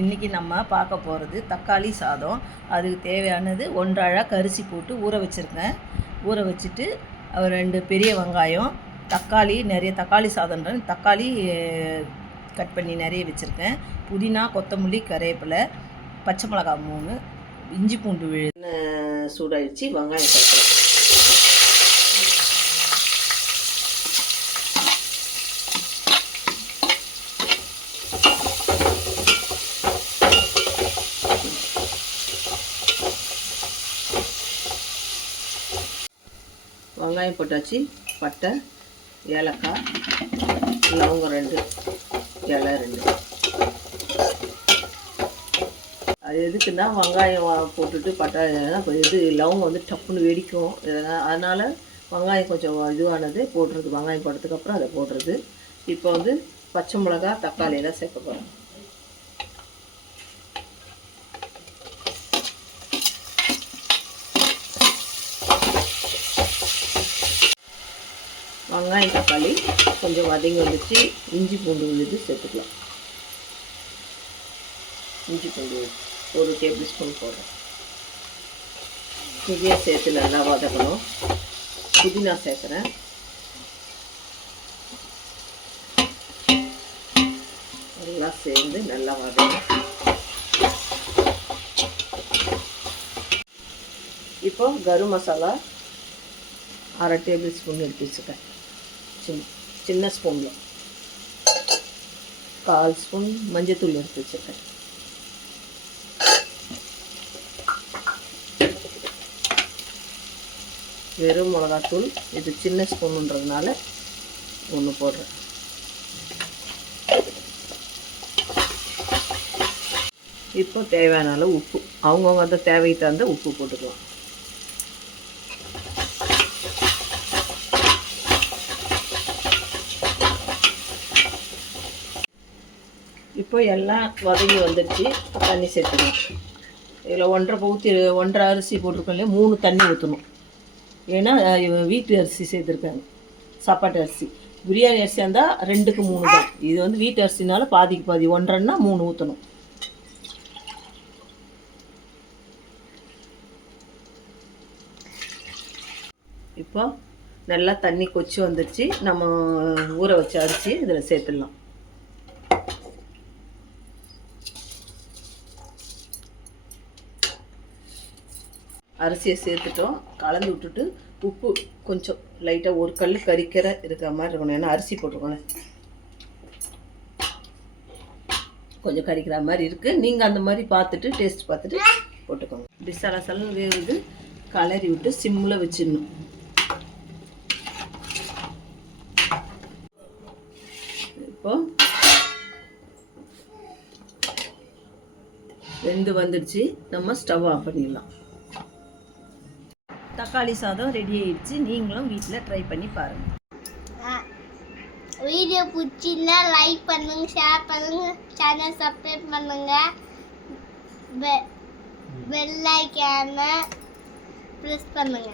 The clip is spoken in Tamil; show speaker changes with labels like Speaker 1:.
Speaker 1: இன்றைக்கி நம்ம பார்க்க போகிறது தக்காளி சாதம். அதுக்கு தேவையானது ஒன்றரை கரிசி போட்டு ஊற வச்சுருக்கேன். ஊற வச்சுட்டு ரெண்டு பெரிய வெங்காயம் தக்காளி நிறைய தக்காளி சாதம்ன்ற தக்காளி கட் பண்ணி நிறைய வச்சுருக்கேன். புதினா கொத்தமல்லி கருவேப்பிலை பச்சை மிளகாய் மூணு இஞ்சி பூண்டு விழு சூடாயிடுச்சு. வெங்காயம் சேர்க்கலாம். வெங்காயம் போட்டாச்சு பட்டை ஏலக்காய் லவங்கம் ரெண்டு இலை ரெண்டு. அது எதுக்குன்னா வெங்காயம் போட்டுட்டு பட்டை இது லவங்கம் வந்து டப்புன்னு வெடிக்கும். அதனால் வெங்காயம் கொஞ்சம் இதுவானது போடுறது வெங்காயம் போட்டதுக்கப்புறம் அதை போடுறது. இப்போ வந்து பச்சை மிளகா தக்காளி எல்லாம் சேர்க்க போகிறோம் வெங்காயம் தக்காளி கொஞ்சம் வதங்கி வந்துச்சு இஞ்சி பூண்டு விழுது சேர்த்துக்கலாம். இஞ்சி பூண்டு ஒரு டேபிள் ஸ்பூன் போடுறேன். புதிய சேர்த்து நல்லா வதக்கணும். புதினா சேர்க்குறேன். எல்லாம் சேர்ந்து நல்லா வதக்கணும். இப்போ கரும் மசாலா அரை டேபிள் ஸ்பூன் எடுத்து வச்சுக்கேன் சின்ன சின்ன ஸ்பூனில் கால் ஸ்பூன் மஞ்சத்தூள் எடுத்து வச்சுருக்கேன். வெறும் மிளகாத்தூள் இது சின்ன ஸ்பூனுன்றதுனால ஒன்று போடுறேன். இப்போ தேவையான அளவு உப்பு. அவங்கவுங்க அந்த தேவைக்கு தகுந்த உப்பு போட்டுக்கலாம். இப்போ எல்லாம் வதங்கி வந்துடுச்சு. தண்ணி சேர்த்துக்கணும். இதில் ஒன்றரை ஊற்றி ஒன்றரை அரிசி போட்டிருக்கோம் இல்லையா? மூணு தண்ணி ஊற்றணும். ஏன்னா வீட்டு அரிசி சேர்த்துருக்காங்க. சாப்பாட்டு அரிசி. பிரியாணி அரிசியாக இருந்தால் ரெண்டுக்கு மூணு தான். இது வந்து வீட்டு அரிசினால பாதிக்கு பாதி. ஒன்றரைன்னா மூணு ஊற்றணும். இப்போ நல்லா தண்ணி கொச்சி வந்துடுச்சு. நம்ம ஊற வச்ச அரிசி இதில் சேர்த்துடலாம். அரிசியை சேர்த்துட்டோம். கலந்து விட்டுட்டு உப்பு கொஞ்சம் லைட்டாக ஒரு கல் கறிக்கிற இருக்கிற மாதிரி இருக்கணும். ஏன்னா அரிசி போட்டுக்கோங்க கொஞ்சம் கறிக்கிற மாதிரி இருக்குது நீங்கள் அந்த மாதிரி பார்த்துட்டு டேஸ்ட் பார்த்துட்டு போட்டுக்கோங்க. இப்படி சலசலன்னு வேகுது. கலரி விட்டு சிம்மில் வச்சிடணும். இப்போ வெந்து வந்துடுச்சு. நம்ம ஸ்டவ் ஆஃப் பண்ணிடலாம். தக்காளி சாதம் ரெடி ஆயிடுச்சு. நீங்களும் வீட்டில் ட்ரை பண்ணி பாருங்கள்
Speaker 2: வீடியோ பிடிச்சிருந்தா லைக் பண்ணுங்க ஷேர் பண்ணுங்க சேனல் சப்ஸ்கிரைப் பண்ணுங்க. பெல் ஐக்கான ப்ரெஸ் பண்ணுங்க.